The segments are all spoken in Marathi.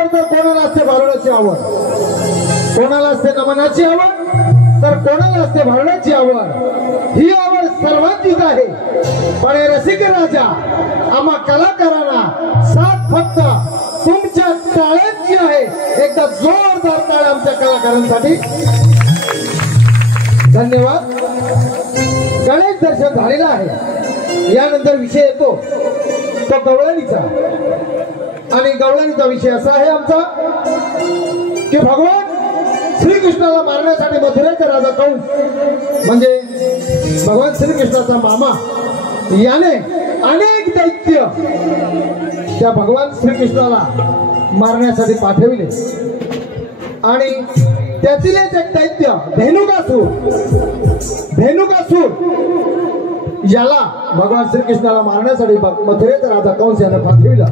आवड तर कोणाला असते भारुडाची आवड, कोणाला असते नमनाची आवड, तर कोणाला असते भारुडाची आवड। ही आवड सर्वांचीच आहे, पण हे रसिक राजा आम्हा कलाकारांना साथ फक्त तुमच्या टाळ्यांची आहे। एकदा जोरदार टाळ्या आमच्या कलाकारांसाठी। धन्यवाद। गणेश दर्शन झालेला आहे, यानंतर विषय येतो तो गवळणीचा। आणि गवळणीचा विषय असा आहे आमचा की भगवान श्रीकृष्णाला मारण्यासाठी मथुरेचा राजा कंस म्हणजे भगवान श्रीकृष्णाचा मामा याने अनेक दैत्य त्या भगवान श्रीकृष्णाला मारण्यासाठी पाठविले। आणि त्यातीलच एक दैत्य धेनुकासूर याला भगवान श्रीकृष्णाला मारण्यासाठी मथुरेचा राजा कंस याने पाठविला।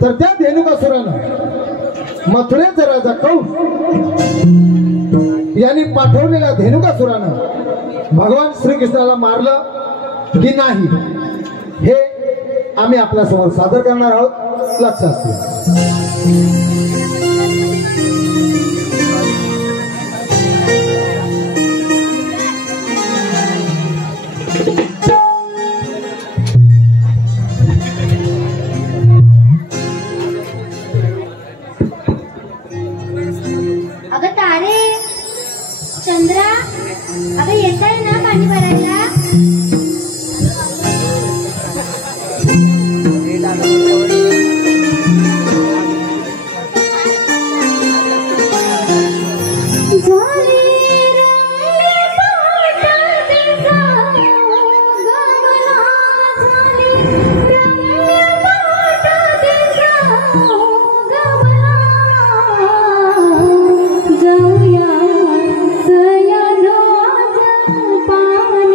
तर त्या धेनुकासुरानं मथुरेचा राजा कंस यांनी पाठवलेल्या धेनुकासुरानं भगवान श्रीकृष्णाला मारलं की नाही हे आम्ही आपल्या समोर सादर करणार आहोत। लक्षात घ्या। अगं तारे चंद्रा, अगं येत आहे ना पाणी भरायला? जाऊया सया रोज पावन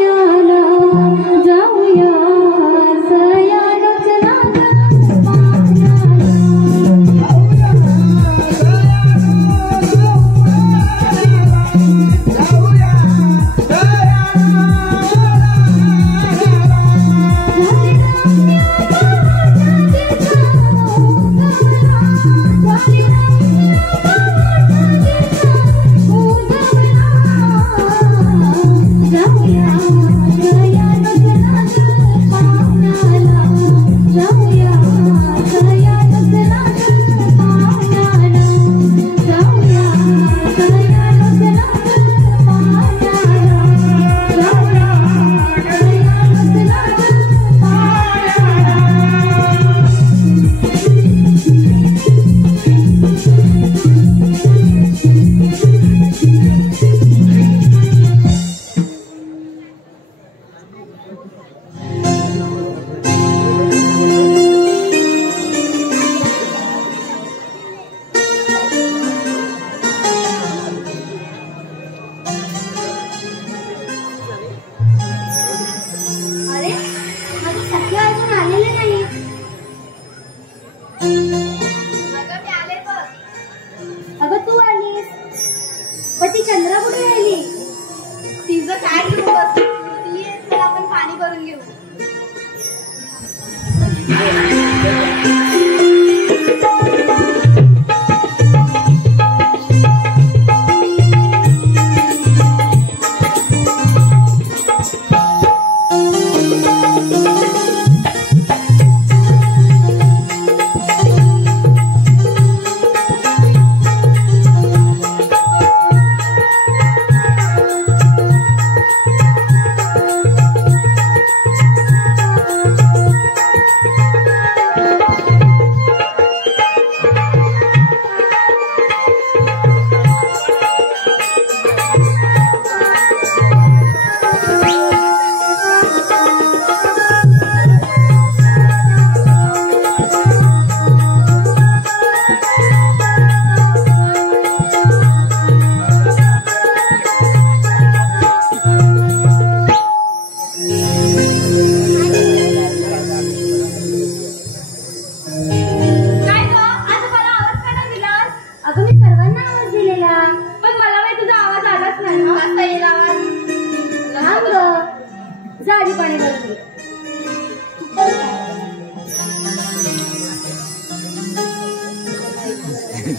बोल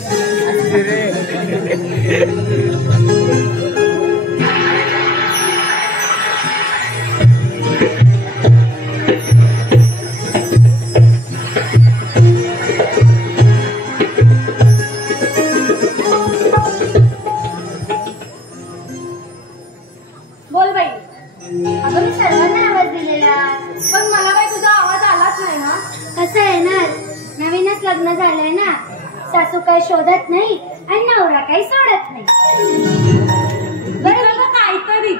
बाई. अगं मी सर्वांना आवाज दिलेला, पण मला काही तुझा आवाज आलाच नाही ना. कसं आहे ना, नवीनच लग्न झालंय ना, सासू काही शोधत नाही आणि नवरा काही सोडत नाही. बरं काहीतरी.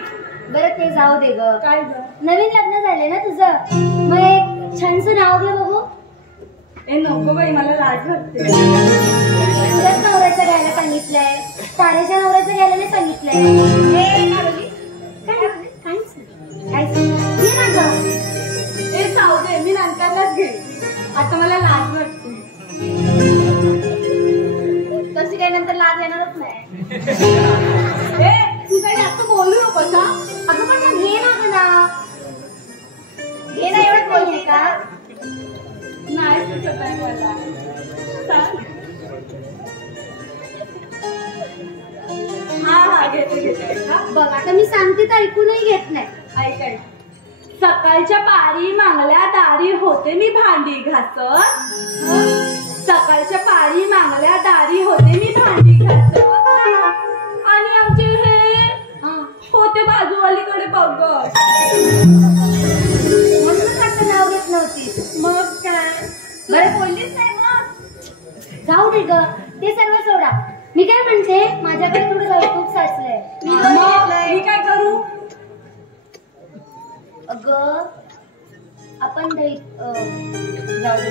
बरं ते जाऊ दे ग. काय ग? नवीन लग्न झालंय ना तुझं, मग एक छानसं नाव घे बघू. ए नको बाई, मला लाज वाटते. तुझ्याच नवऱ्याचं घ्यायला सांगितलंय, तारेच्या नवऱ्याचं घ्यायला नाही सांगितलंय. मी नंतरच घे, आता मला लाज वाटते. तशी काही नंतर लाज येणारच नाही. तू काही जास्त बोलू नकोस हा. अगं पण मग घे ना तुला. घे ना, एवढंच बोलते का? नाही सुचत आहे मला. हा घेते. बघ आता मी सांगते तर ऐकूनही घेत नाही. ऐकाय. सकाळच्या पारी मांगल्या दारी होते मी भांडी घासत. सकाळच्या पारी मांगल्या दारी होते मी भांडी घासत, आणि आमचे हे होते बाजूवालीकडे बघत. म्हणून आता नाव घेत नव्हती. मग काय? बरं बोललीच नाही मग. जाऊ दे ग, ते सर्व सोडा. मी काय म्हणते, माझ्याकडे थोडं लवकर साचलंय. मी काय करू? अगं आपण जाऊ दे.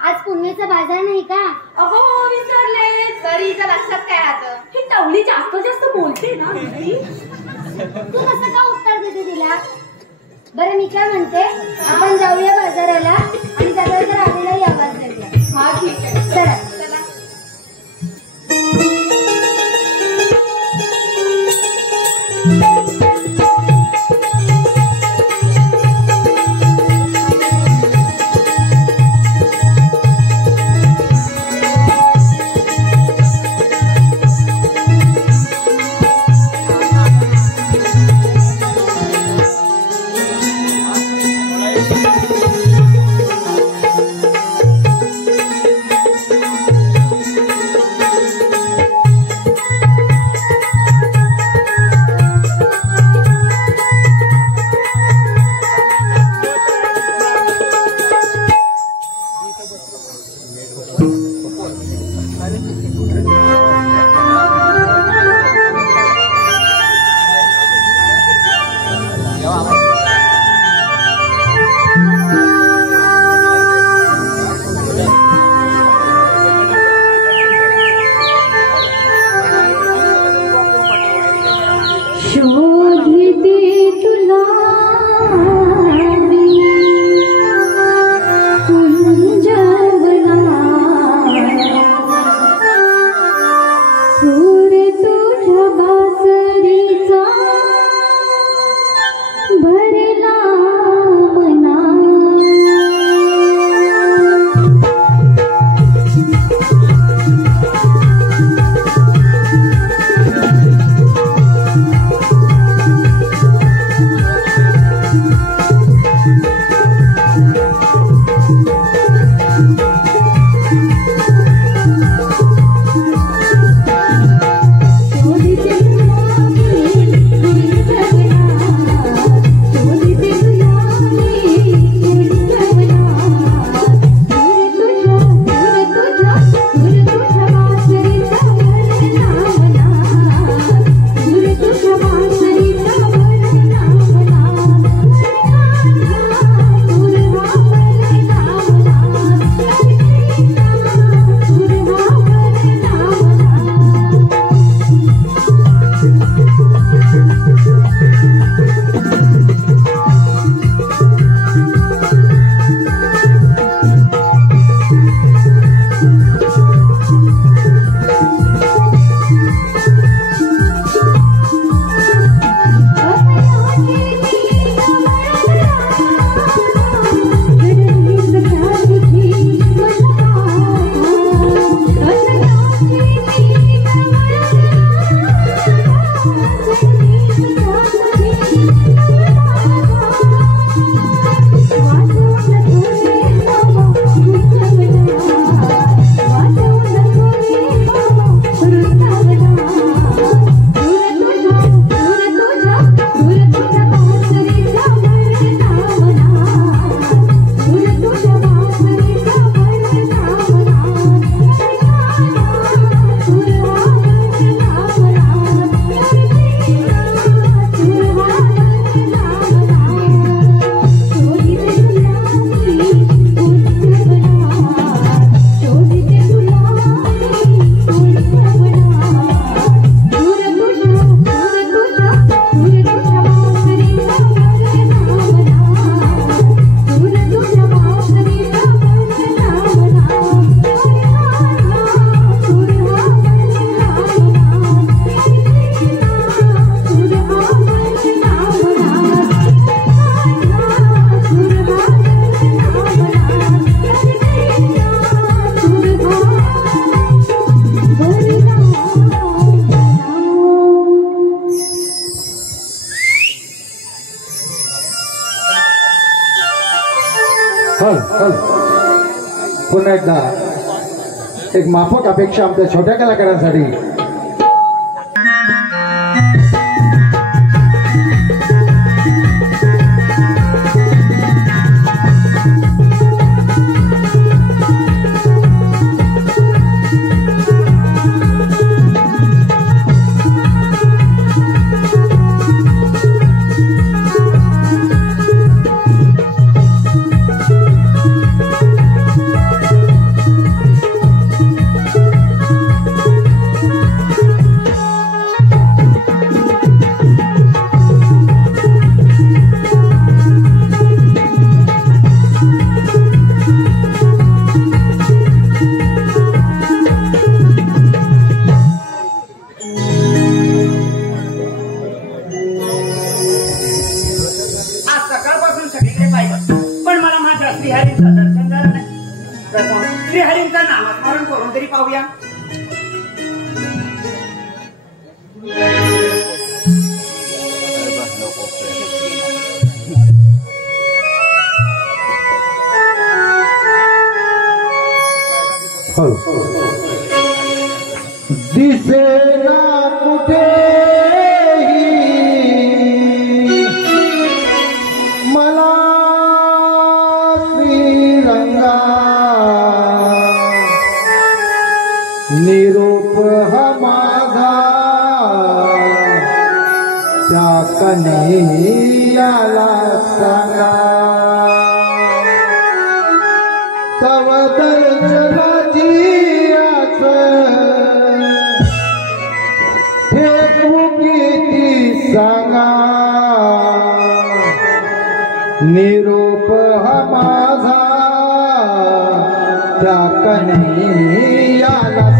आज पुण्याचा बाजार नाही का? अगं हो विसरले. तरी हिच्या लक्षात काय आता? ही टवली जास्त बोलते ना. तू कसं का उत्तर देते तिला? बरं मी काय म्हणते, आपण जाऊया बाजाराला आणि त्याच्यानंतर आधीलाही आवाज देऊया. हा ठीक आहे, चला. पुन्हा एकदा एक माफक अपेक्षा आमच्या छोट्या कलाकारांसाठी. श्रीहरींचं दर्शन झालं नाही. प्रथम श्रीहरींचं नामस्मरण करून तरी पाहूया. दिसेना कुठेही मला श्रीरंगा, निरोप हा माझा त्या कन्हैयाला सांगा. तव दर्शनाची सांगा, निरोप हा माझा त्या कन्हैयाला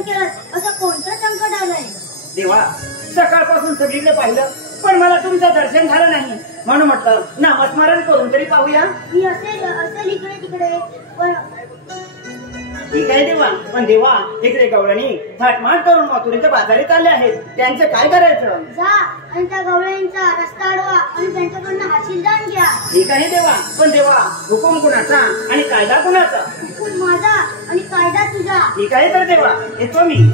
दर्शन केलं असं कोणतं संकट आलंय? देवा, सकाळपासून सगळीकडे पाहिलं पण मला तुमचं दर्शन झालं नाही, म्हणून म्हटलं नामस्मरण करून तरी पाहूया. मी असेल इकडे तिकडे, पण ठीक आहे देवा, पण देवा इकडे गवळणी थाटमाट करून मथुरेच्या बाजारीत आले आहेत, त्यांचं काय करायचं? जा आणि त्या गवळ्यांचा रस्ता अडवा आणि त्यांच्याकडनं आशीर्वाद घ्या. ठीक आहे देवा, पण देवा हुकूम कुणाचा आणि कायदा कुणाचा? हुकूम माझा आणि कायदा तुझा. ठीक आहे तर देवा, येतो मी.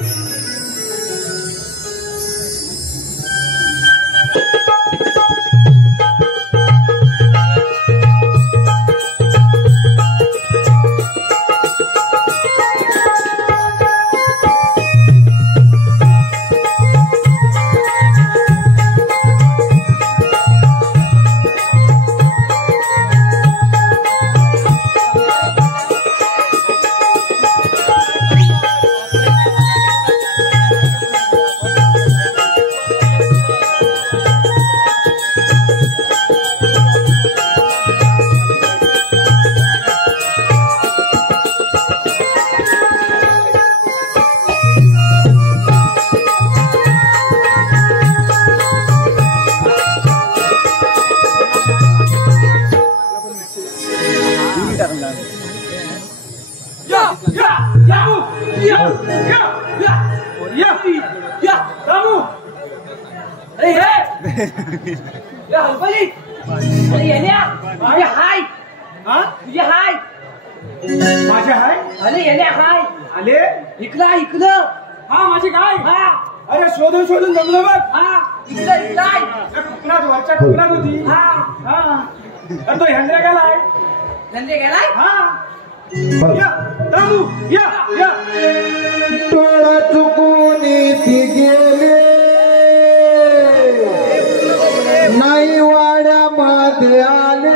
माझे हाय अरे येणे हाय आले इकलं हा माझी काय हा अरे शोधून शोधून जमलं बघ. हा इकलाय कोकणात वरच्या कोकणात होती. हा हा तर तो हेंद्रे गेलाय. धंदे गेलाय हा या रामू या या टोळा चुकून ती गेले नाही वाड्यामध्ये आले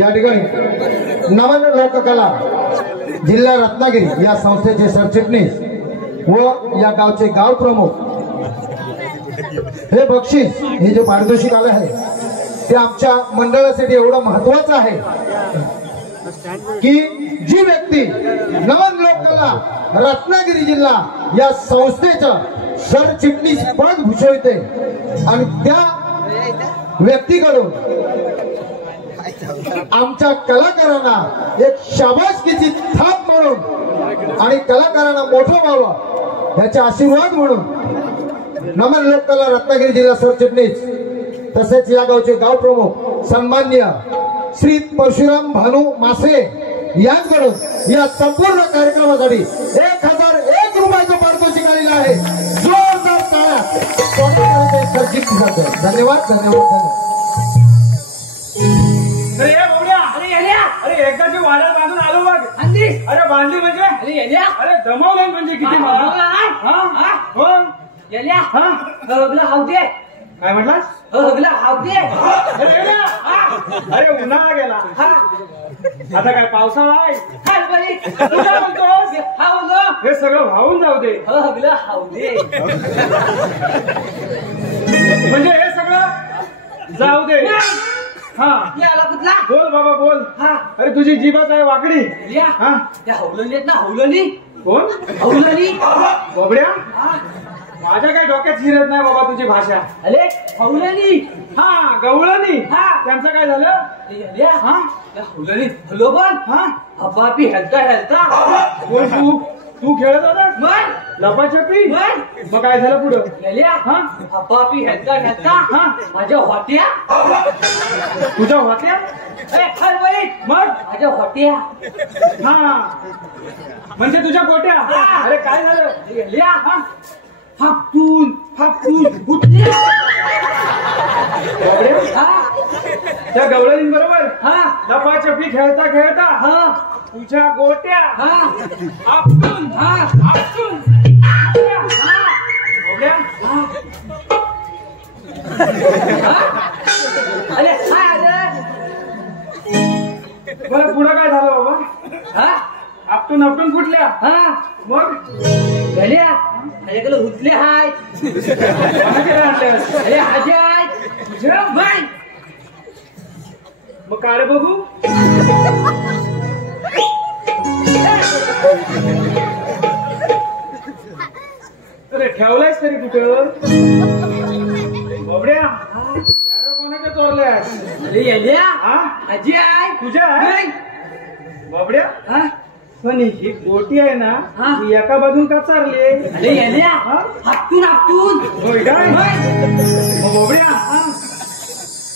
या ठिकाणी नवन लोककला जिल्हा रत्नागिरी या संस्थेचे सरचिटणीस व या गावचे गाव प्रमुख हे बक्षीस हे जे पारितोषिक आलं आहे ते आमच्या मंडळासाठी एवढं महत्वाचं आहे की जी व्यक्ती नवन लोककला रत्नागिरी जिल्हा या संस्थेचं सरचिटणीस पद भूषवते आणि त्या व्यक्तीकडून आमच्या कलाकारांना एक शाबासकीची थाप म्हणून आणि कलाकारांना मोठं व्हावं याचे आशीर्वाद म्हणून नमन लोककला रत्नागिरी जिल्हा सरचिटणीस तसेच या गावचे गाव प्रमुख सन्माननीय श्री परशुराम भानू मासे यांकडून या संपूर्ण कार्यक्रमासाठी 1001 रुपयाचं पारितोषिक आलेलं आहे. जोरदार टाळ्या सरचिटणीस. धन्यवाद धन्यवाद. अरे ये बाबड्या, अरे एकदाची वाड्यात बांधून आलो बघ. अरे बांधली म्हणजे अरे दमवलंय म्हणजे किती मला. काय म्हटलास? अरे उन्हाळा गेला आता काय पावसाळा आहे. तू काय म्हणतोस? हे सगळं वाहून जाऊ दे म्हणजे हे सगळं जाऊ दे. हा बोल बाबा बोल. अरे तुझी जीभच आहे वाकडी. कोण बाबड्या? माझ्या काही डोक्यात शिरत नाही बाबा तुझी भाषा. अरे हौलनी हा गवळणी. त्यांचं काय झालं? हौलनी हलो पण अपापी हेलता कोण तू खेळत होतास मग लपाछपी? मग काय झालं पुढं? अपापी हेलता माझ्या होट्या तुझ्या होत्या? मग माझ्या होट्या म्हणजे तुझ्या गोट्या. अरे काय झालं? हापटून फुटल्या त्या गवळणी बरोबर लपाछपी खेळता खेळता तुझ्या गोट्या आपटून अरे बरं पुढं काय झालं बाबा? आपटून फुटल्या. मग गल्या माझ्याकडे हुतले आहेत. अरे हाजे आहेत तुझ्या बाय. मग काढे बघू. अरे ठेवलायस तरी कुठं बाबड्या? कोणाच्या चोरल्यास? अरे येल्या हाजी आहे तुझ्या आहे बाबड्या? पण ही गोटी आहे ना ही एका बाजून का चालली? अरे येल्या हापटून होय काय? मग बाबड्या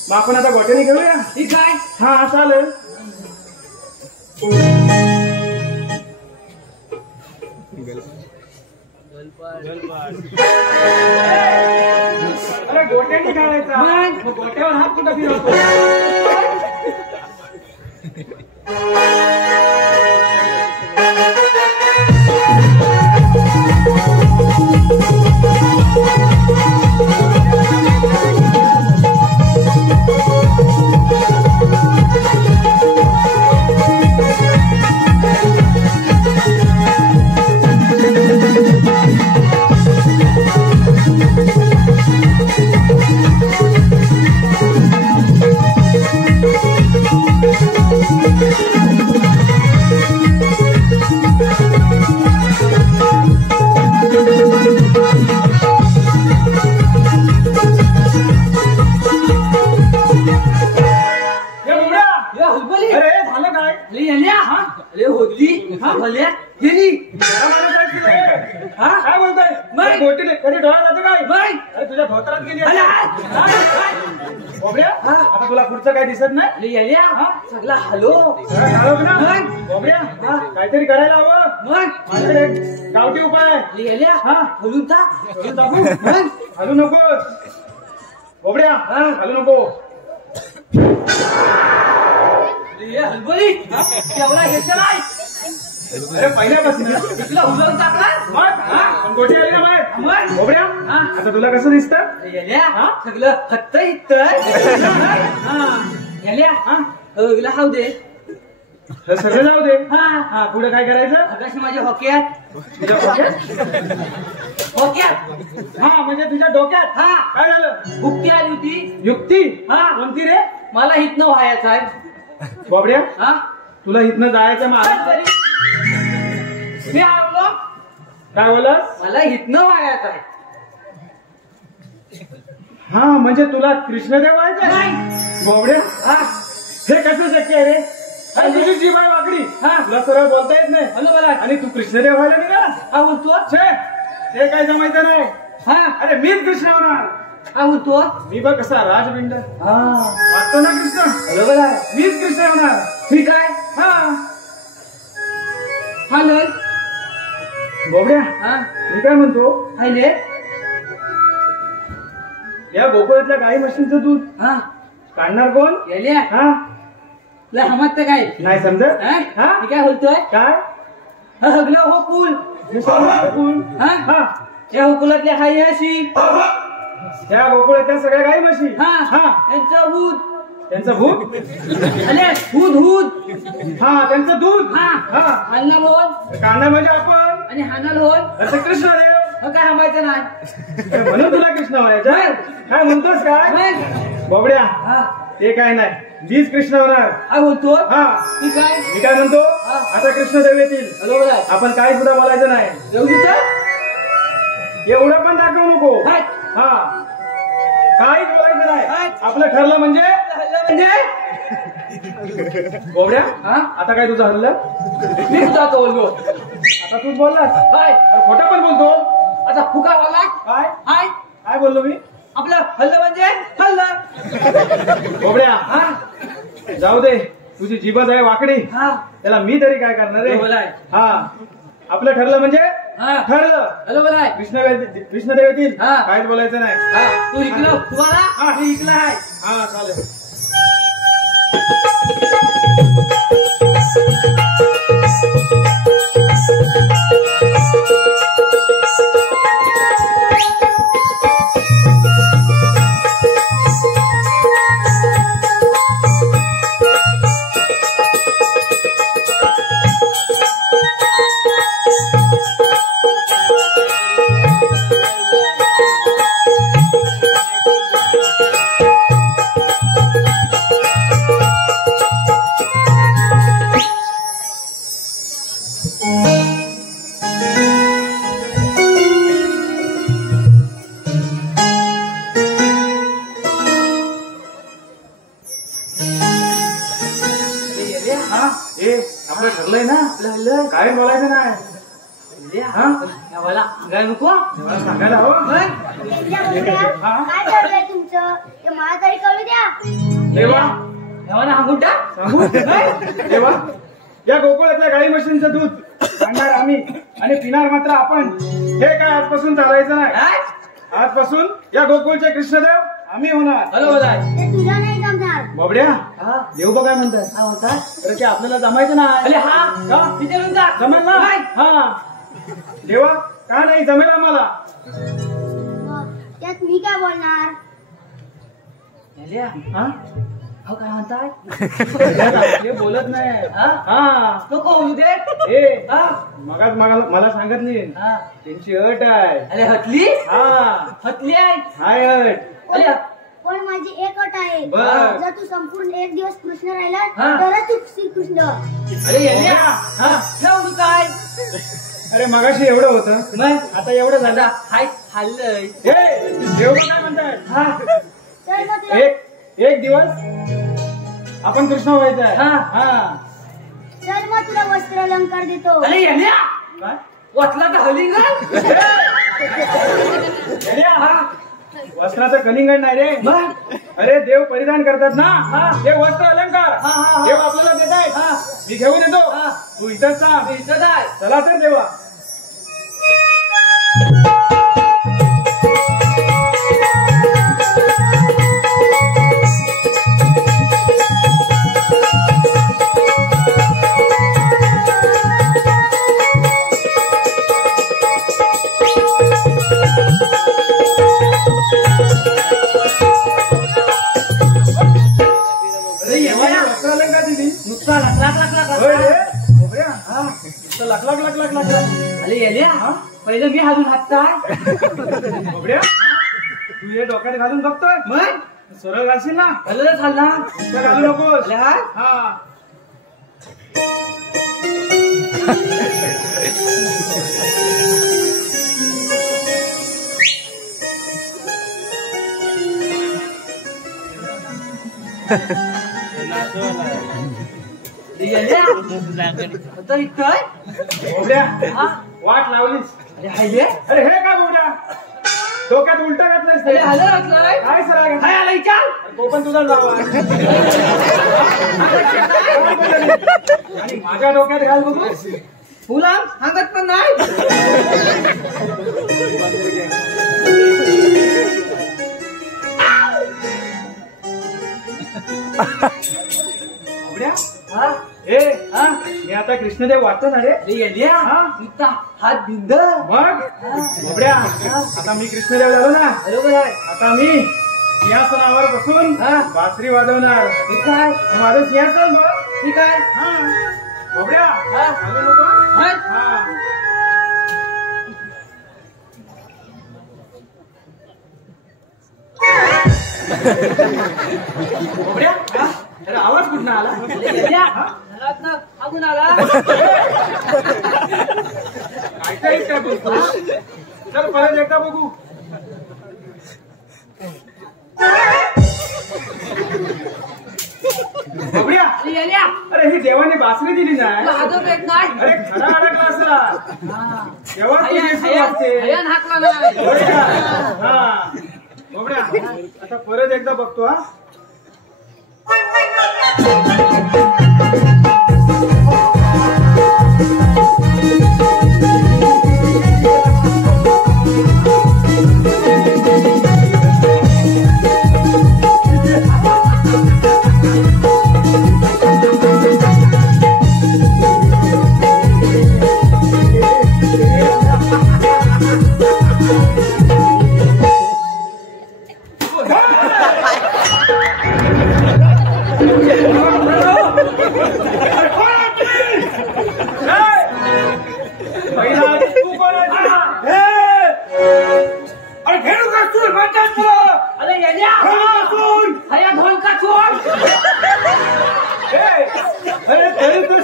मग आपण आता गोट्याने घेऊया. ठीक आहे. हा चालेल. अरे गोट्याने खेळायचा. मग गोट्यावर हात कुठं फिरवतो? काय बोलतोय? गोटीने कधी डोळा जातो काय? तुझ्या धोत्रात गेली. आता तुला पुढचं काय दिसत नाही? सगळा हलो बोबड्या काहीतरी करायला हवं. माझ्याकडे गावठी उपाय आहे. हलून टाकू. हलू नको बोबड्या, हलू नको. हलबली केवढा घेतला नाही. अरे पहिल्यापासून तुला हुलवून टाकला. गोटी आली ना बाहेर. बोबड्या आता तुला कसं दिसतं? सगळं फक्त इतर हाव दे. सगळं जाऊ दे. पुढे काय करायचं? आकाश माझ्या हॉक्यात. तुझ्या हॉक्यात म्हणजे तुझ्या डोक्यात. काय झालं? युक्ती आली होती. युक्ती? कोणती रे? मला इथनं व्हायचं आहे. बोबड्या तुला इथनं जायचं मला. मी आवलो. काय बोलस? मला इथनं व्हायचं आहे. हा म्हणजे तुला कृष्णदेव व्हायचं नाही. बोबड्या हा हे कसं शक्य आहे रे? अरे तुझी जीभ आहे वाकडी. हा. तुला सरळ बोलता येत नाही हॅलो बोला आणि तू कृष्णदेव व्हायला निघाला. हा बोलतो छे ते काय जमायचं नाही. हा अरे मीच कृष्ण होणार. हा बोलतो मी बघ कसा राजबिंड हा वागतो ना कृष्ण. हॅलो बोला मीच कृष्ण होणार. ठीक आहे हा हॅलो बोबड्या हा मी काय म्हणतो हायले या गोकुळातल्या गाई म्हशींचं दूध हा काढणार कोण? गेल्या हा तुला हमत काय नाही समजत. हा हा? मी काय बोलतोय काय हा हगलं हो कुल हे सांग कोण? हा हा या हुकुलातले हाय अशी त्या गोकुळातल्या सगळ्या गाई म्हशी. हा हा त्यांचं दूध त्यांचं भूत. अरे दूध दूध हा त्यांचं दूध. हा हा हालणार होत काढणार म्हणजे आपण. आणि हाणार होत असं कृष्णदेव काय थांबायचं नाही म्हणून तुला कृष्ण व्हायचं. काय म्हणतोस काय मग बोबड्या? हा ते काय नाही मीच कृष्ण होणार. काय बोलतो हा ठीक आहे मी काय म्हणतो हा. आता कृष्णदेव येतील. हॅलो बोला आपण काय सुद्धा बोलायचं नाही. देऊ तिथं एवढं पण दाखवू नको. हाय. हा काहीच बोलायचं हाय. नाही. आपलं ठरलं म्हणजे म्हणजे बोबड्या हा आता काय तुझं हल्लं? मी तुझा बोललो आता तूच बोललास. काय अरे खोटं पण बोलतो. आता फुका वाला काय हाय काय बोललो मी? आपलं हल्लं म्हणजे हल्लं बोबड्या हा जाऊ दे तुझी जीभच आहे वाकडी. हा त्याला मी तरी काय करणार हो, बोलाय. आहे. हा आपलं ठरलं म्हणजे हा ठरलं. हॅलो बोलाय कृष्णदेव येतील. हा. काहीच बोलायचं नाही. हा तू इकलं फुगाला हा. मी इकला आहे हा चालेल. हा ए आपलं ठरलंय ना. हल्लं काय बोलायचं नाही. हा मला काय नको मला सांगायला हवं. काय ठरलंय तुमचं ते मला तरी कळू द्या. देवा मला हांगून टाक सांगू देवा या गोकुळातल्या गाई म्हशींचं दूध काढणार आम्ही आणि पिणार मात्र आपण. हे काय आजपासून चालायचं नाही. काय आजपासून या गोकुळचे कृष्णदेव आम्ही होणार. हॅलो बोलाय ते तुला नाही जमणार. बोबड्या हा देव बघ काय म्हणतात. काय म्हणतात अरे ते आपल्याला जमायचं नाही. अरे हा का विचारून जा जमेल ना? नाही. हा देवा का नाही जमेल आम्हाला. मग त्यात मी काय बोलणार. गेल्या हा हो काय म्हणताय ते बोलत नाही. हा? हा नको होऊ दे ए हा मगाच मला सांगत नाही. हा त्यांची अट आहे. अरे हटली हा हटली आहे हाय अट. अरे पण माझी एक अट आहे. बर. जर तू संपूर्ण एक दिवस कृष्ण राहिला हा. तरच तू श्रीकृष्ण. अरे गेल्या हा ठेवू काय अरे मगाशी एवढं होतं मग आता एवढं झालं. दादा हाय खाल्लंय ए देव काय म्हणतात. हा चल मग तुला एक दिवस आपण कृष्ण व्हायचं आहे. हा. हा चल मग तुला वस्त्र अलंकार देतो. अरे गेल्या काय वाचला तर हलिंग येड्या, वस्त्राचं कलिंगड नाही रे. अरे देव परिधान करतात ना ते वस्त्र अलंकार. हा, हा, हा. देव आपल्याला देत आहेत. मी घेऊन येतो. हा. तू इथंच थांब. इथं जाय चला तर देवा. अरे देवाने गेल्या वस्त्र अलंकार दिली. नुकसान लाख लाख लाख होय लाख रे बोबड्या. नुसतं लाख लाख लाख लाख लाख लाख. अरे गेल्या पहिलं मी हातून हातताय बोबड्या तू हे डोक्यात घालून बघतोय. मग सरळ घालशील ना. हल्लं चालला त्या घालू नकोस. अरे हा हा आता इथं बोबड्या वाट लावलीस. अरे हे काय बोबड्या डोक्यात उलटा घातलायस ते. काय सरा तो पण तुझा जावा आणि माझ्या डोक्यात घाल बघू. फुला सांगत पण नाही. बोबड्या मी आता कृष्णदेव वाटतो ना रे. हात भिंद मग बोबड्या आता मी कृष्णदेव झालो ना. बरोबर आहे. आता मी सिंहासनावर बसून बासरी वाजवणार. ठीक आहे. माझं सिंहासन बघ. ठीक आहे. बोबड्या चालू नको. बोबड्या अरे आवाज कुठं आला. अजून आला काय बोलतो. चल परत एकदा बघू. बोबड्या अरे ही देवाने बासरी दिली नाही. अरे खरा अडकला असला तेव्हा तू दिसून वाटते. बोबड्या आता परत एकदा बघतो.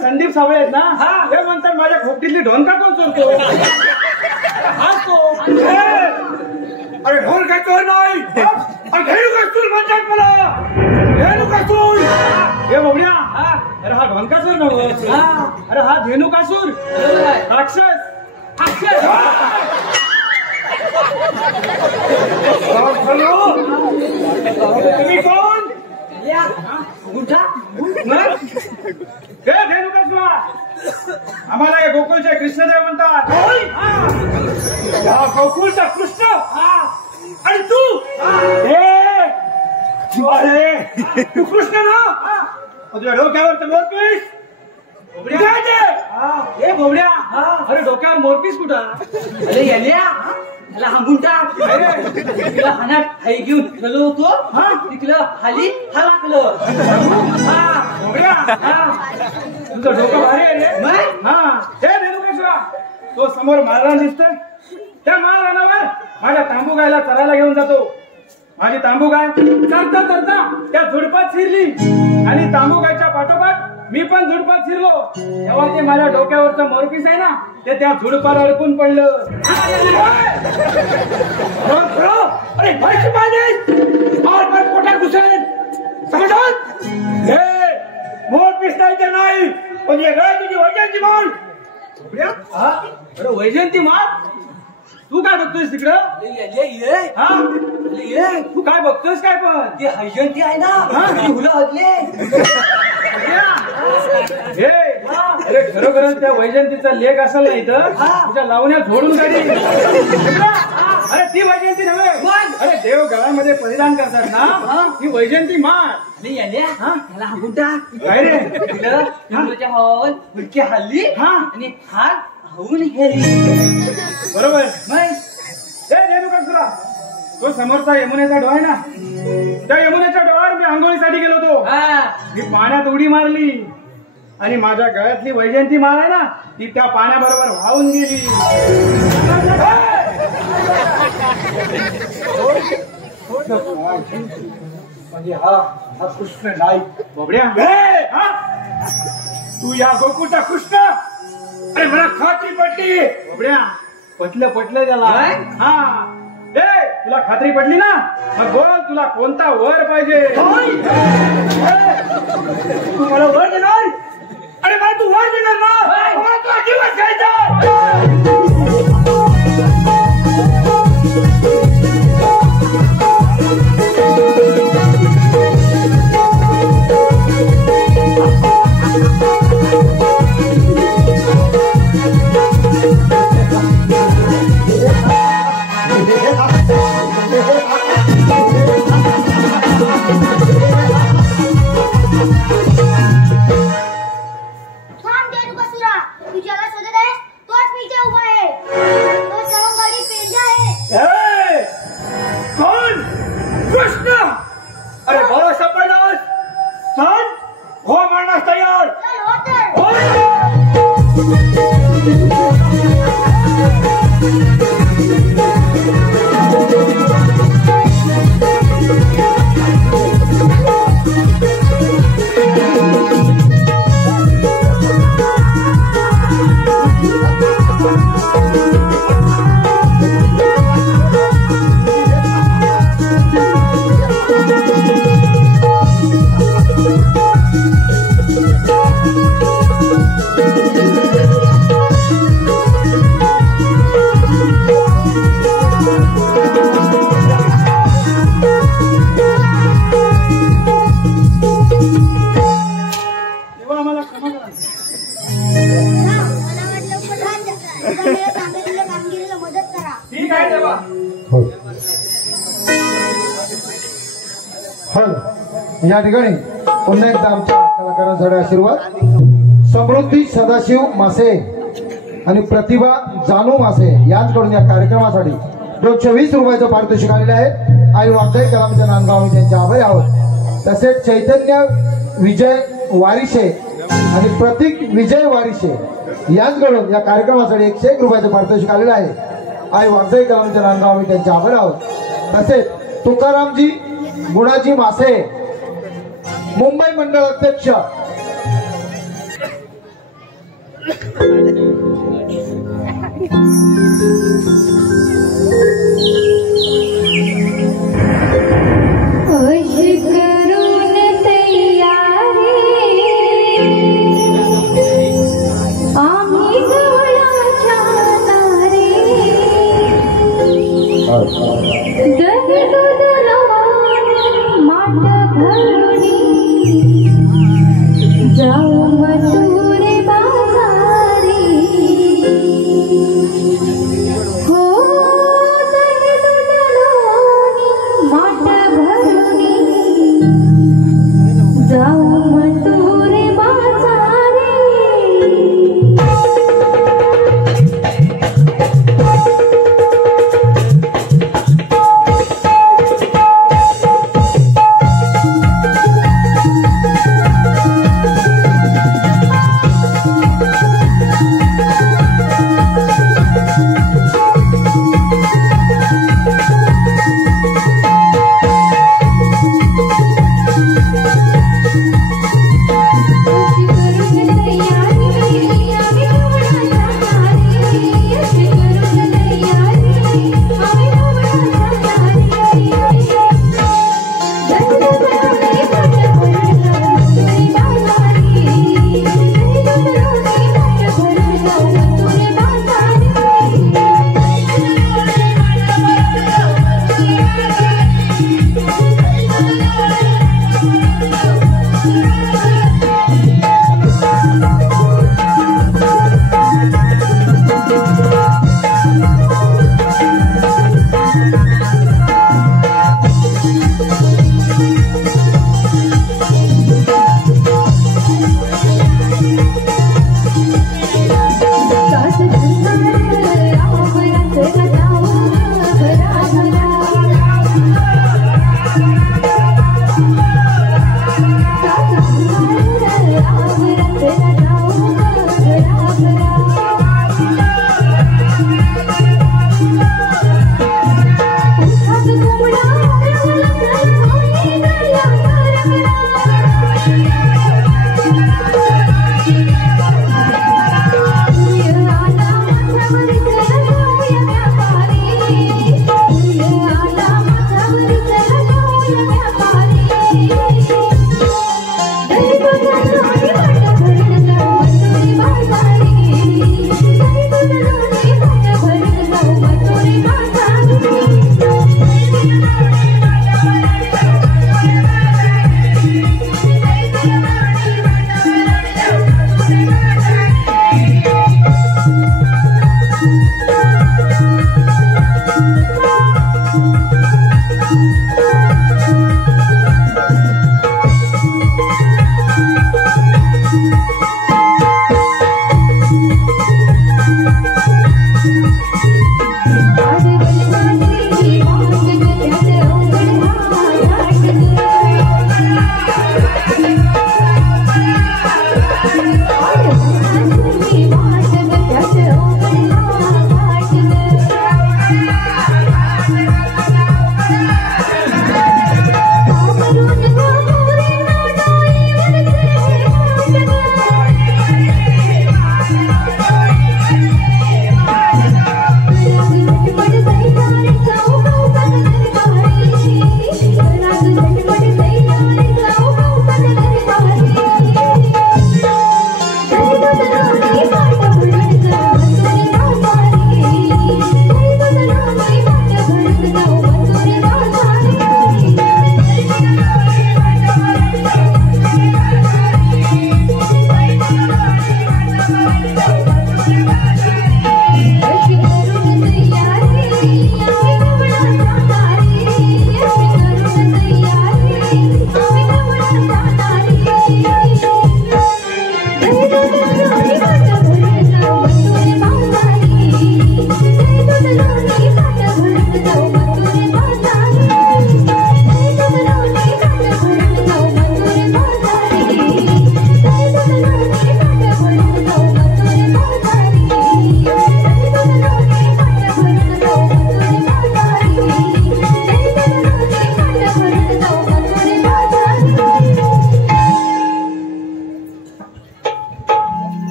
संदीप सावळे आहेत ना. हे म्हणतात माझ्या खोपटीतली ढोलका कोण चोरतो. अरे ढोलका चोर नाही. धेनुकासूर म्हणतात मला. धेनुकासूर हे बोबड्या अरे हा ढोलका चोर नव्हतं. अरे हा धेनुकासूर राक्षस. तुम्ही कोण. आम्हाला हे गोकुळचे कृष्णदेव म्हणतात. गोकुळचा कृष्ण आणि तू तू कृष्ण ना. तुझ्या डोक्यावर तर मोरपीस. हे बोबड्या अरे डोक्यावर मोरपीस कुठं. अरे त्याला हांबून टाक. तिला हाण्यात हाई घेऊन गेलो होतो. तिकलं खाली हलाकलं. तुझं डोकं भारी आहे रे. हे धेनुकेश्वरा तो समोर मालरान दिसतोय. त्या मालरानावर माझ्या तांबू गायला चरायला घेऊन जातो. माझी तांबू गाय चरता चरता त्या झुडपात शिरली आणि तांबू गायच्या पाठोपाठ मी पण झुडपात शिरलो. तेव्हा ते माझ्या डोक्यावरचं मोरपीस आहे ना ते त्या झुडपाला अडकून पडलं. अरे पोटात घुसेल समजत. मोरपीस नाही तर नाही पण तुझी वैजयंती माल. अरे वैजयंती माल तू काय बघतोयस तिकडं. तू काय बघतोयस काय पण. ती हैजंती आहे ना मुलं हजले. अरे खरोखरच त्या वैजयंतीचा लेख असेल ना इथं तुझ्या लावण्यात झोडून काढी. अरे ती वैजयंती नव्हे. अरे देव गळ्यामध्ये परिधान करतात ना ती वैजयंती माळ. त्याला हांबून टाक. काय रे तिकडच्या हवावर फुलकी हल्ली आणि हात हावून गेली. बरोबर. धेनुकासुरा तो समोरचा यमुनेचा डोह आहे ना त्या यमुनेच्या डोहावर मी आंघोळीसाठी गेलो होतो. मी पाण्यात उडी मारली आणि माझ्या गळ्यातली वैजयंती माळ आहे ना ती त्या पाण्याबरोबर वाहून गेली. म्हणजे हा कृष्ण नाही. बोबड्या तू या गोकुळचा कृष्ण. अरे मला खात्री पटली. बोबड्या पटलं त्याला. तुला खात्री पडली ना मग बोल तुला कोणता वर पाहिजे तू मला वर देणार अरे मला तू वर देणार ना मला तू अजिबात घ्यायचा थांब रेणुकासुरा, तू ज्याला शोधत आहेस तोच मी इथे उभा आहे. तो सवंगडी पेंजा आहे. कोण कृष्ण अरे बोला सापडलास सांग हो म्हणण्यास तयार चल हो तर. हो तेव्हा आम्हाला क्षमा करा हा, मला वाटलं प्रधान तुला सांगितलेल्या कामगिरीला मदत करा. ठीक आहे देवा हो या ठिकाणी पुन्हा एकदा आमच्या कलाकारांसाठी आशीर्वाद समृद्धी सदाशिव मासे आणि प्रतिभा जानू मासे यांच्याकडून या कार्यक्रमासाठी 220 रुपयाचं पारितोषिक आलेलं आहे. आई वागदाई कलामच्या नांदगाव आम्ही त्यांचे आभारी आहोत. तसेच चैतन्य विजय वारिशे आणि प्रतीक विजय वारिशे यांच्याकडून या कार्यक्रमासाठी 101 रुपयाचं पारितोषिक आलेलं आहे. आई वागदाई कलामच्या नांदगाव आम्ही त्यांचे आभारी आहोत. तसेच तुकारामजी गुणाजी मासे मुंबई मंडळ अध्यक्ष करून तयारी आम्ही गोळ्याच्या तारे दूध लावून माठ भरुनी जाऊ मथुरे बाजारी हो दूध लावून माठ भरुनी जाऊ मथुरे बाजारी.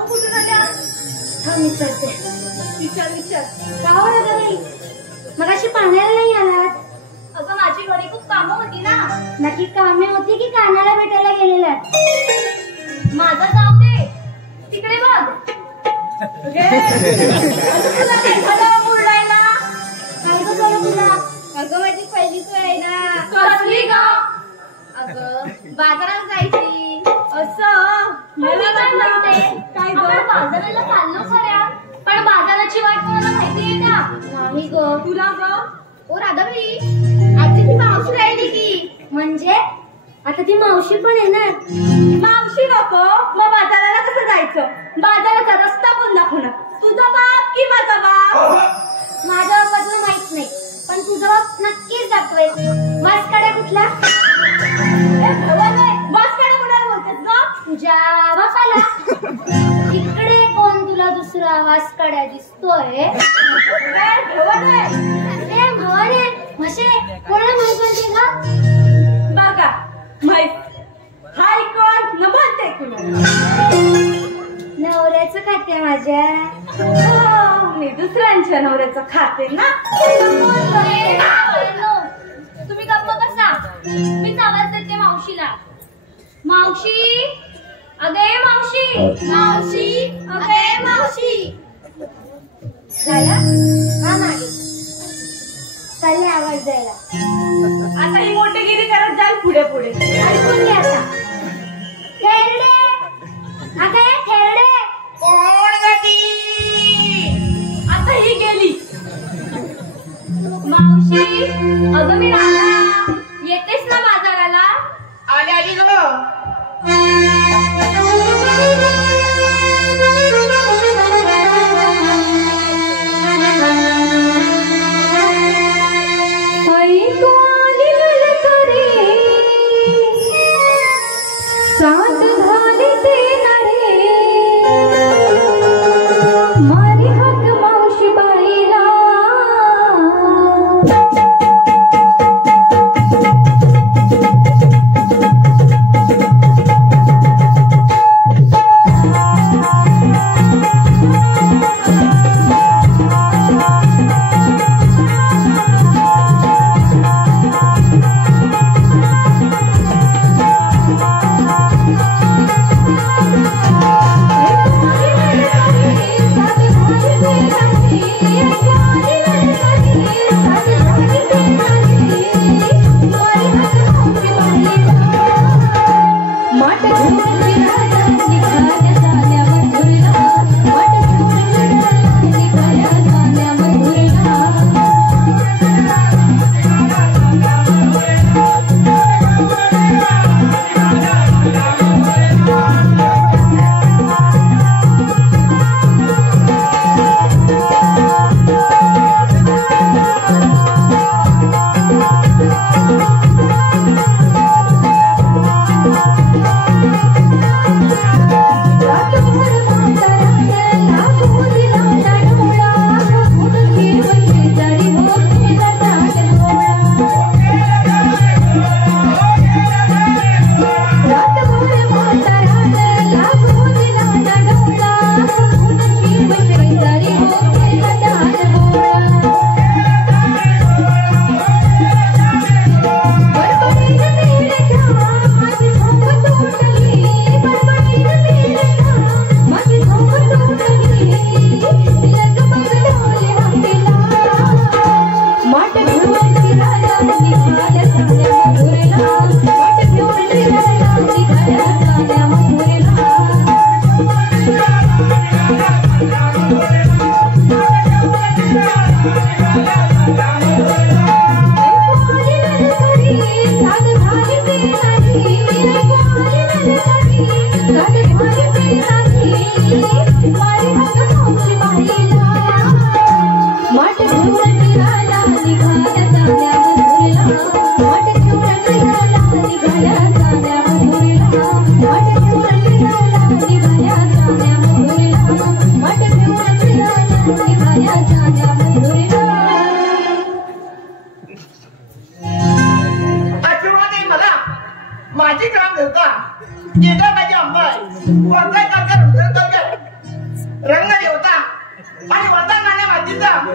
मग कुठून आल्या? थांब विचारते. विचार का हो राधाबाई, मगाशी पाण्याला नाही आलात? अगं माझी घरी खूप कामं होती ना. नक्की कामे होती की कानाला भेटायला गेलेल्या? माझं जाऊ दे, तिकडे बघ. काय गं झालं तुला? अगं माझी पहिलीच वेळ आहे ना. कसली ग? अगं बाजारात जायची. असं मला काय म्हणते? काय गं बाजाराला चाललो खऱ्या, पण बाजाराची वाट कोणाला माहिती आहे का? नाही ग. तुला ग? ओ राधाबाई, आजची ती मावशी राहिली की. म्हणजे आता ती मावशी पण येणार? मावशी नको, मग बाजाराला कसं जायचं? बाजाराचा रस्ता कोण दाखवणार? तुझा बाप की माझा बाप? माझा बाप तुला माहित नाही, पण तुझा बाप नक्कीच दाखवेल. वासकाड्या कुठला? वासकाड्या कुणाला बोलतेस ग? तुझ्या बापाला. इकडे कोण तुला दुसरा वासकाड्या दिसतोय? भवाने म्हशे कोणाला माहित म्हणते ग? बघा माहित. हाय कोण न म्हणते कुणाला? नवऱ्याचं खाते माझ्या. मी दुसऱ्यांच्या नवऱ्याचं खाते ना. तुम्ही गप्प बसा, मी आवाज देते मावशीला. मावशी, अगे मावशी, मावशी, अगे मावशी. झाला? हा मागे चालले आवाज द्यायला. आता ही मोठेगिरी करत जाईल पुढे पुढे. ऐकून घ्या आता. थेरडे, अगे थेरडे. कोण गती? आता ही गेली. मावशी, अगं मी राधा. येतेस ना बाजाराला? आले आली ग. आई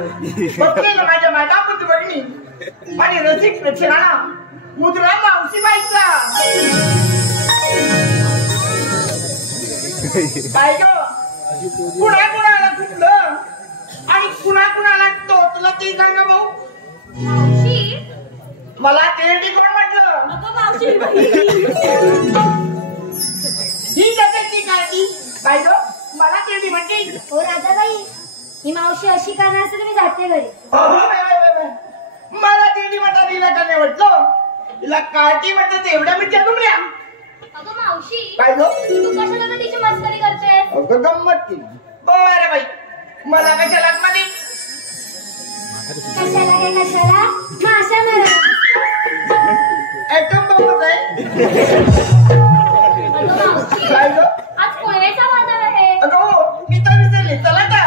बघते माझ्या माझा पुत्र बहिणी आणि रसिक प्रेक्षकांना मुद्रा मावशीबाईचा काय ग कुणाला कुठलं आणि कुणाला टोचलं ते सांगा भाऊ. मावशी मला तेरडी कोण म्हटलं ही कशाची काळजी काय ग मला तेरडी म्हणते. हो राजाबाई ही मावशी अशी करणार असेल तर मी जाते घरी. मला तेरडी म्हणता तिला का नाही म्हटलं तिला काठी म्हणतात एवढ्या मी तुमल्या. अगं मावशी काय ग तू कशाला तर तिची मस्करी करते. अगं गंमत केली. बरं बाई मला कशाला मध्ये कशाला माशा मारा. ऍटम बॉम्ब आहे. अगं मावशी काय ग आज कोळवेचा बाजार आहे. अगं हो मी तर विसरले चला का.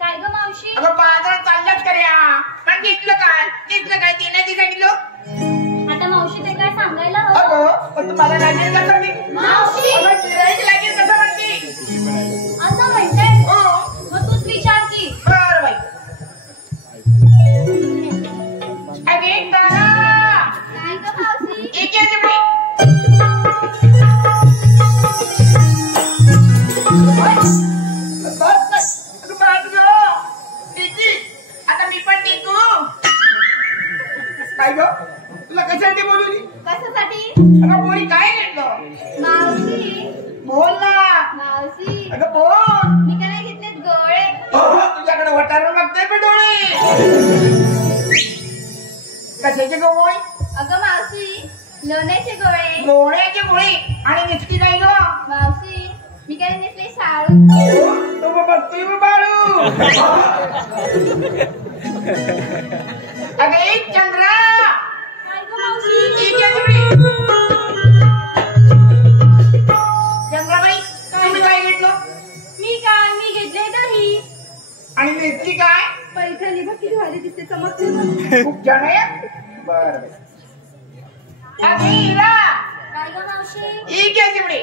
काय ग मावशी अगं बाजारात चालल्याच कर्या पण घेतलं काय तिने सांगितलं. आता मावशी ते काय सांगायला हवं. अगं पण तुम्हाला लागेल कसं मी मावशी अगं गिऱ्हाईक लागेल कसं म्हणते. असं म्हणते हो मग तूच विचार की. बरं बाई अगे दादा काय ग मावशी एक आहे बाई. आता मी पण टिकू काय ग तुला कशासाठी बोलवली. कशासाठी. अगं बोरी काय घेतलं मावशी बोल ना. मावशी अगं बोल. मी काय नाही घेतलेत गोळे. तुझ्याकडे वटारून बघताय पण डोळे. कशाचे गोळी. अगं मावशी लोण्याचे गोळे. डोळ्याचे गोळी आणि निसकी काय ग. मावशी मी काय नेसले शाळू. तो बघतोय मग बाळू. अगं एक चंद्रा काय ग मावशी एक आहे तुम्ही. चंद्राबाई तुम्ही काय घेतलं मी घेतले दही. आणि निसकी काय पैठणी बघ किती भारी दिसते चमकते. खूप छान आहे. बर अगं हिरा काय ग मावशी एक आहे तिकडे.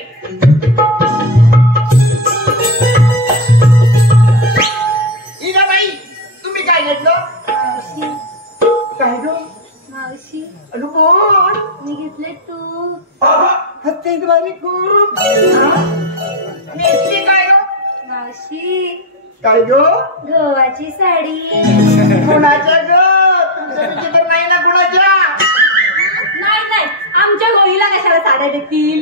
हिरा बाई तुम्ही काय घेतलं. मावशी काय ग मावशी अगं बोल. मी घेतले तूप. हत्ती द्वारी खूप नेसली काय ग. मावशी काय ग गव्हाची साडी. कोणाच्या ग तुमच्या तर नाही ना कोणाच्या. नाही आमच्या गोळीला कशाला साड्या देतील.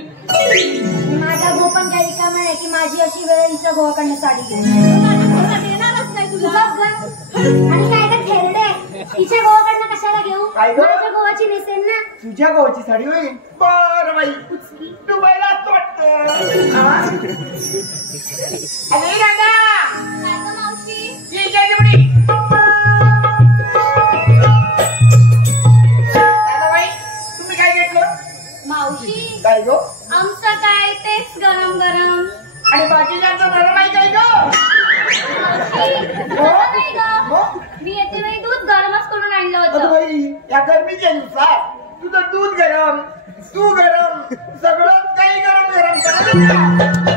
माझा गो पण काही काम आहे की माझी अशी वेळ हिच्या गोवाकडनं साडी देणारच नाही तुला. आणि काय का ठेरडे तिच्या गोवाकडनं कशाला घेऊ. काय ग? माझ्या गोवाची नेसेल ना. तुझ्या गावची साडी होईल. बर बाई दुबईला असतो वाटतं. अरे दादा काय ग मावशी ठीक आहे तेवढी. दादा बाई तुम्ही काय घेतलं. मावशी काय गो आमचं काय तेच गरम गरम. आणि बाकीच्यांचं नरम आहे काय ग. मावशी तसं नाही ग. मी येते वेळी दूध गरमच करून आणलं अगं होतं. बाई या गरमीच्या दिवसात तुझं दूध गरम तू गरम सगळंच काही गरम गरम करा.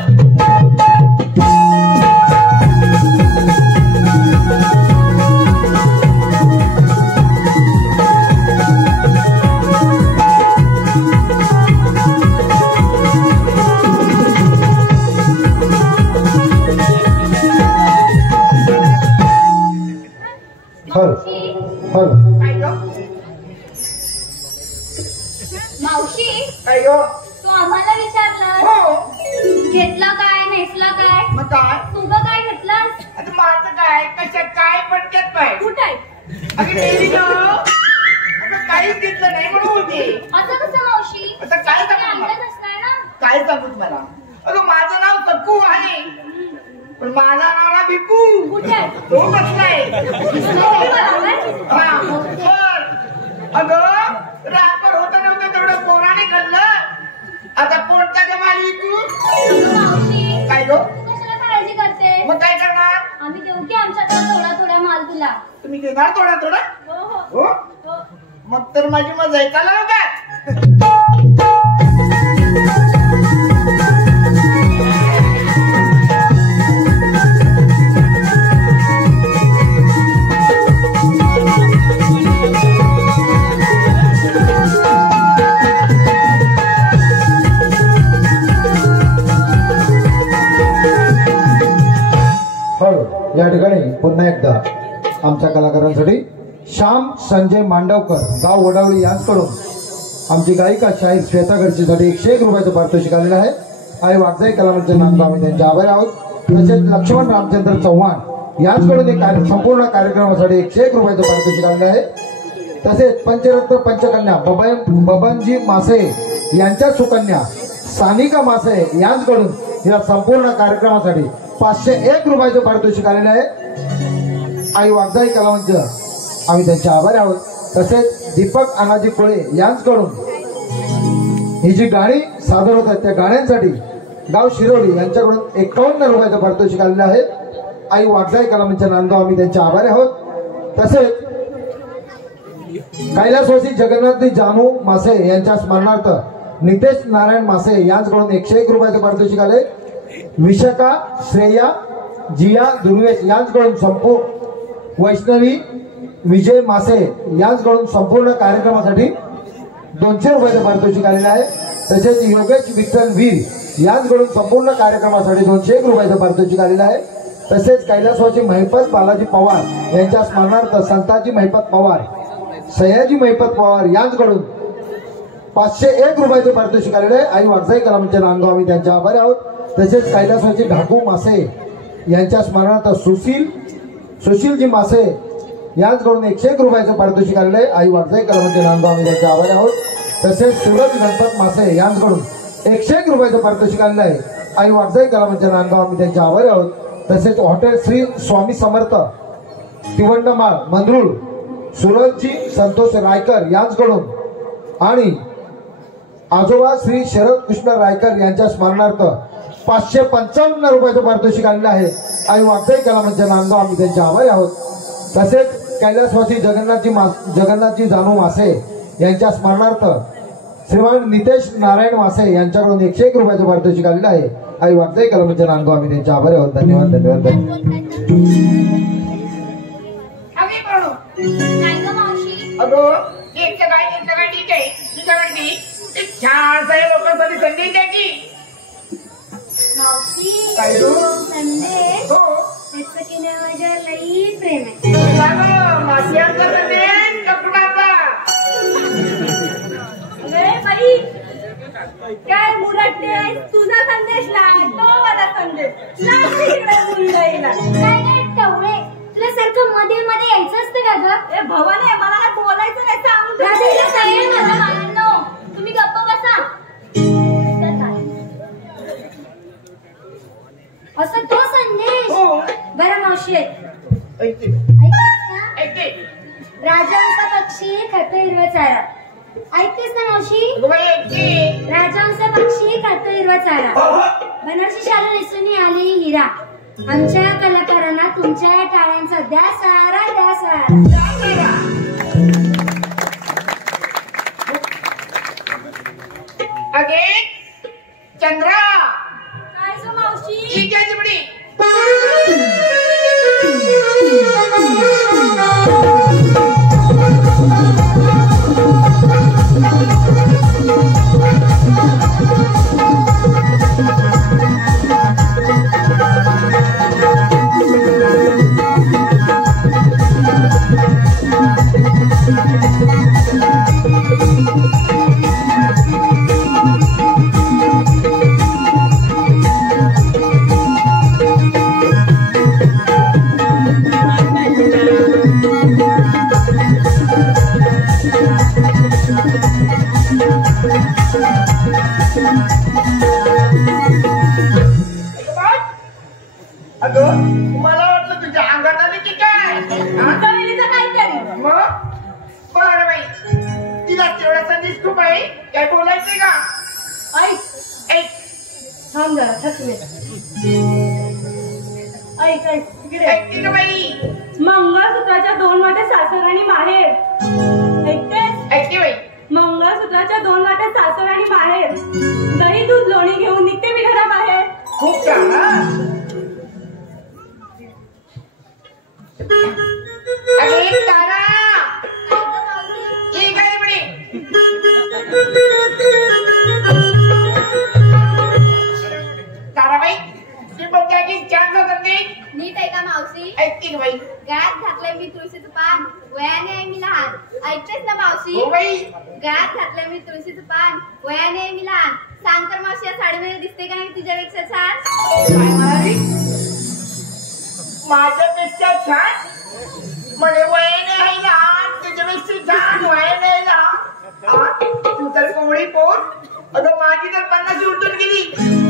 हल हल काय ग मावशी काय ग तू आम्हाला विचारलं हो घेतला काय नेसला काय. मग काय तुझं काय घेतलास. आता माझं काय कशात काय पटक्यात काय कुठे आहे. अगं नेली ग अगं काहीच घेतलं नाही म्हणून होते. असं कसं मावशी. आता काय तुम्ही सांगू आणलंच मला? असणार ना. काय सांगू तुम्हाला. अगं माझं नाव सक्कू आहे पण माझा नवरा भिकू कुठे तो बसलाय. हा. पण अगं रातभर होतं नव्हतं तेवढं पोराने खाल्लं. आता पोटचा जमाल विकू मावशी काय गो. तू कशाला काळजी करते? मग काय करणार. आम्ही देऊ की आमच्याकडे थोडा थोडा माल तुला. तुम्ही देणार थोडा थोडा. हो हो हो हो. मग तर माझी मजा आहे. चला बघा. या ठिकाणी पुन्हा एकदा आमच्या कलाकारांसाठी श्याम संजय मांडवकर गाव वडावळी यांच्याकडून आमची गायिका शाहीर श्वेता गडचीसाठी 101 रुपयाचं पारितोषिक आलेलं आहे. आई वागजाई कलामंच नांदगाव आम्ही त्यांचे आभारी आहोत. तसेच लक्ष्मण रामचंद्र चव्हाण यांच्याकडून संपूर्ण कार्यक्रमासाठी 101 रुपयाचं पारितोषिक आलेलं आहे. तसेच पंचरत्न पंचकन्या बबनजी मासे यांच्या सुकन्या सानिका मासे यांच्याकडून या संपूर्ण कार्यक्रमासाठी 501 रुपयाचं पारितोषिक आलेलं आहे. आई वागजाई कलामंच आम्ही त्यांचे आभारी आहोत. तसेच दीपक अनाजी कोळे यांच्याकडून ही जी गाणी सादर होत आहेत त्या गाण्यांसाठी गाव शिरोली यांच्याकडून 51 रुपयाचं पारितोषिक आलेलं आहे. आई वागजाई कलामंच नांदगाव आम्ही त्यांचे आभारी आहोत. तसेच कैलासवासी जगन्नाथजी जानू मासे यांच्या स्मरणार्थ नितेश नारायण मासे यांच्याकडून 101 रुपयाचं पारितोषिक आले. विशाखा श्रेया जिया दुर्वेश यांच्याकडून वैष्णवी विजय मासे यांच्याकडून संपूर्ण कार्यक्रमासाठी 200 रुपयाचं पारितोषिक आलेलं आहे. तसेच योगेश विठ्ठल वीर यांच्याकडून संपूर्ण कार्यक्रमासाठी 201 रुपयाचं पारितोषिक आलेलं आहे. तसेच कैलासवासी महिपत बालाजी पवार यांच्या स्मरणार्थ संताजी महिपत पवार सयाजी महिपत पवार यांच्याकडून 501 रुपयाचं पारितोषिक आलेलं आहे. आई वागजाई कलामंच नांदगाव आम्ही त्यांचे आभारी आहोत. तसेच कैलासवासी ढाकू मासे यांच्या स्मरणार्थ सुशीलजी मासे यांच्याकडून 101 रुपयाचं पारितोषिक आलेलं आहे. आई वागजाई कलामंच नांदगाव आम्ही त्यांचे आभारी आहोत. तसेच सूरज गणपत मासे यांच्याकडून 101 रुपयाचं पारितोषिक आलेलं आहे. आई वागजाई कलामंच नांदगाव आम्ही त्यांचे आभारी आहोत. तसेच हॉटेल श्री स्वामी समर्थ तिवंडमाळ मंदरूळ सूरजजी संतोष रायकर यांच्याकडून आणि आजोबा श्री शरद कृष्ण रायकर यांच्या स्मरणार्थ 555 रुपयाचं पारितोषिक आलेलं आहे. आई वागजाई कलामंच नांदगाव आम्ही त्यांचे आभारी आहोत. तसेच कैलासवासी जगन्नाथजी जानू मासे यांच्या स्मरणार्थ श्रीमान नितेश नारायण मासे यांच्याकडून 101 रुपयाचं पारितोषिक आलेलं आहे. आई वागजाई कलामंच नांदगाव आम्ही त्यांचे आभारी आहोत. धन्यवाद धन्यवाद नाही ग मावशी. अगो एक सकाळी ठीक आहे. छान सारे लोकांसाठी संधी द्यायची. मावशी काय गं? संदेश हो त्याचं की नाही माझ्या लई प्रेम आहे. मासियांचा संदेश कपडाचा. बाई काय मुरटते तुझा संदेश नाही तो मला संदेश काय काय टवळे तुला सारखं मध्ये मध्ये यायचं असतं का ग. भवाने मला काय बोलायचं नाही सांगून मला माननो तुम्ही गप्प बसा. असं तो संदेश बरं मावशी ऐकते ऐकते. राजहंस पक्षी खातो हिरवा चारा. ऐकतेस ना मावशी. राजहंस पक्षी खातो हिरवा चारा. बनारसी शाल नेसून आली हिरा. आमच्या कलाकारांना तुमच्या टाळ्यांचा द्या सारा द्या सारा. अगे चंद्रा काय सो मावशी. ठीक आहे चिमणी. अगं मला वाटलं तुझ्या अंगात आली की काय चमेलीचं काहीतरी. मग बरं बाई तिला तेवढासा दिसतो बाई काय बोलायचंय का ऐक ऐक थांब जरा थकले. ऐक ऐक इकडे. ऐकते का बाई मंगळसूत्राच्या 2 वाट्या सासर आणि माहेर. ऐकतेस? ऐकते बाई मंगळसूत्राच्या 2 वाट्या सासर आणि माहेर. दही दूध लोणी घेऊन निघते मी घराबाहेर. खूप छान हा अरे तारा ये काय म्हणे ताराबाई ती पण त्याची छान जातात ते नीट आहे का मावशी? ऐकते का बाई गळ्यात घातलंय मी तुळशीचं पान, वयाने आहे मी लहान. ऐकतेस ना मावशी? हो बाई गळ्यात घातलंय मी तुळशीचं पान, वयाने आहे मी लहान. सांग तर मावशी या साडीमध्ये दिसते का नाही तुझ्यापेक्षा छान? काय म्हणाली माझ्यापेक्षा छान म्हणे वयाने आहे लहान तुझ्यापेक्षा छान वयाने आहे लहान तू तर कोवळी पोर अगं माझी तर 50 उलटून गेली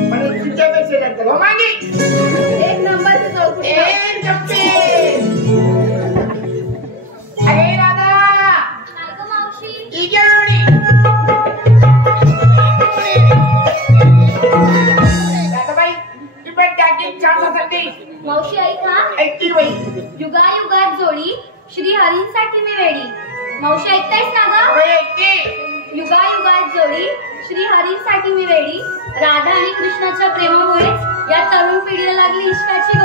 म्हणे तुझ्यापेक्षा जास्त हो मागे एक नंबरचं चौकटी. ए चंपे अरे दादा काय गं मावशी? इजावडी दादाबाई ती पण त्याची छान असते मावशी ऐक हा. ऐकते बाई युगायुगात जोडी श्री हरींसाठी मी वेडी. मावशी ऐकतायस ना गं? बाई ऐकते युगायुगात जोडी श्री हरींसाठी मी वेडी. राधा आणि कृष्णाच्या प्रेमामुळेच या तरुण पिढीला लागली इश्काची